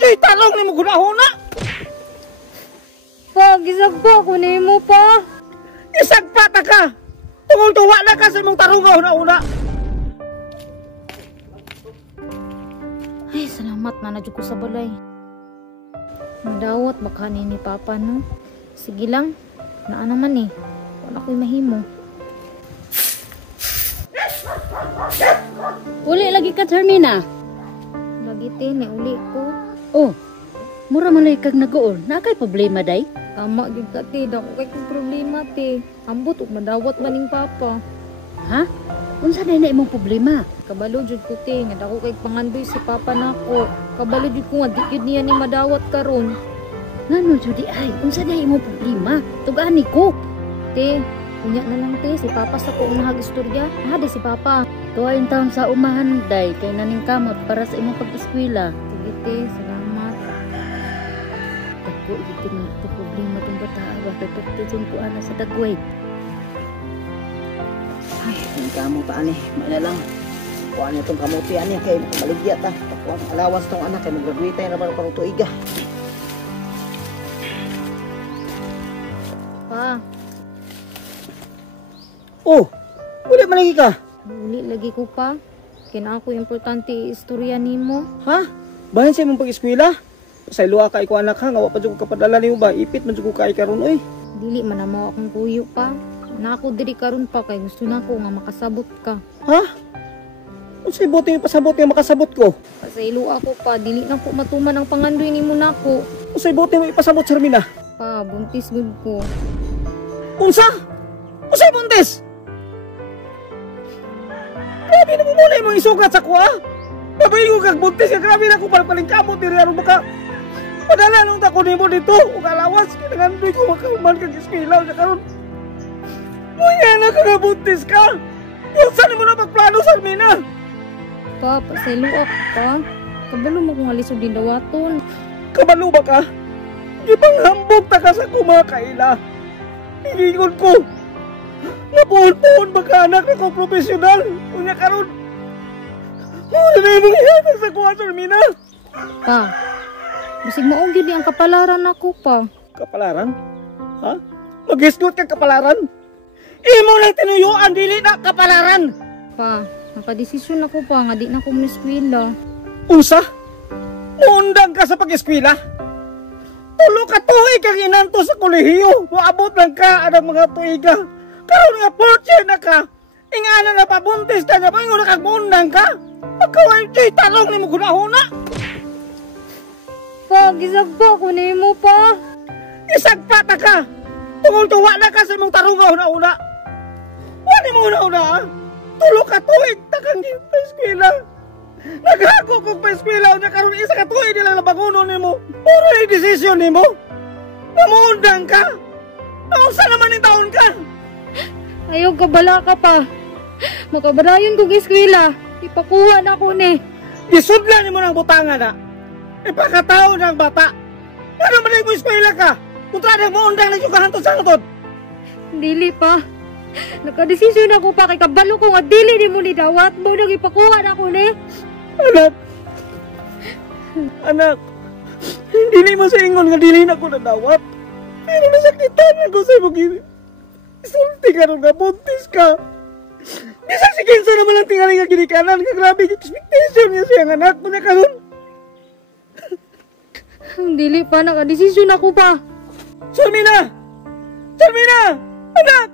Jay, talong ni mo gunahuna. Pa, gisagpa ko nimo pa. Isagpa ta ka. Tungol tuwa na ka sa imong tarong una-una. Ay, salamat na nadyo ko sa balay. Mandawat baka ni Papa, no? Sige lang, naa naman eh. Wala ko'y mahimo. Uli lagi ka, Hermina. Lagi te, ni uli ko. Oh, mura man lagi kag nag-uol. Nakay problema, day? Tama, yun ka te. Dako kay kong problema te. Ambot o madawat maning Papa. Ha? Unsa day na imong problema? Kabalo jud ko te. Nga dako kay pangandoy si Papa nako. Kabalo jud ko nga di yun niya ni madawat karon. Ngano jud ay? Unsa day imong problema? Tugani ko. Te, kunya na lang te. Si Papa sa ko nag-istorya. Hadi si Papa. Tuwain taon sa umahan, day. Kay naning kamot para sa imong pag-eskwela. Sige te, salamat. Dagko ito nga ito problema itong bata. Kay pagtitsin ko ana sa dagway. Ay, ang kamot ani. May na lang. Kuha niya itong kamuti ani. Kaya makabaligya ta. Pakuha ng allowance itong anak. Kaya mag-graduate tayo na parang parang tuiga. Pa, Oh, uli man lagi ka. uli lagi ko pa. Kina ako importante istorya nimo. Ha? Bahin sa imong pag-eskwela? Sa iluwa ka ikaw anak ha. Nga pa dyan ko kapadala niyo ba? Ipit man dyan ko kay karon oy. Dili man na mo akong kuyo pa. Na ako diri karon pa kay gusto na ko nga makasabot ka. Ha? Kung sa'yo buti yung pasabot yung makasabot ko. Sa ilo ako pa, dili na ko matuman ang pangandoy nimo nako. Kung sa'yo buti mo ipasabot, Hermina. Pa, buntis gud ko. Unsa? Kung sa'yo buntis? Grabe na mo muna yung mga isukat sa kuha. Babayin ko kag buntis ka. Grabe na ko paling kamot. Diri ano baka. Padala nung tako nimo dito. Kung alawas, kinangandoy ko makahuman kag eskwela. Karon. Muya na ka nga buntis ka. Yung saan mo na magplano sa Hermina? Pa, sa ilo ako pa. Kabalo mo kung alisod din dawaton. Kabalo ba ka? Ipanghambog ta ka sa kumakaila. Hilingon ko. Napuhon-puhon ba ka anak ako profesional? Unya karon. Muna na yung mga sa kuha sa Hermina. Pa, bisig mo gyud ang kapalaran ako pa. Kapalaran? Ha? Mag-isgot ka kapalaran? Imo lang tinuyuan, dili na kapalaran. Pa, nakadesisyon ako pa nga di na ko eskwela. Unsa? Muundang ka sa pag-eskwela? Tulo ka tuig kang inanto sa kolehiyo. Maabot lang ka ang mga tuiga. Karon nga porche na ka. Ingana na pabuntis ka nga pa ingon nakagmuundang ka. Pagkaway jay talong ni mo gunahuna. Pa, gisagpa ko nimo pa. Isagpa ta ka. Tungol tuwa na ka sa imong tarong una-una. Wala mo una-una ha? Tulo ka tuig takang pa eskwela. Naghago kong pa eskwela na karon isa ka tuig nila nabangunon nimo. Puro yung desisyon nimo. Namuundang ka. Naunsa naman yung taon ka. Ayaw kabala ka pa. Makabarayon kong eskwela. Ipakuha na ko ni. Gisudlan nimo ng butangan na. Ipakatao ng bata. Ano man mo eskwela ka? Kuntra na muundang na yung kahantod sa katod. Dili pa. Nakadesisyon ako pa kay kabalo ko nga dili ni mo ni dawat mo nang ipakuha na ko ni. Anak, dili mo sa ingon nga dili na ko nadawat. Pero nasakitan ako sa imong isulti ka nung nabuntis ka. Bisa si Kinsa naman ang tingali nga ginikanan. Grabe yung expectation niya siyang anak mo na karon. Dili pa, nakadesisyon ako pa. Charmina! Charmina! Anak!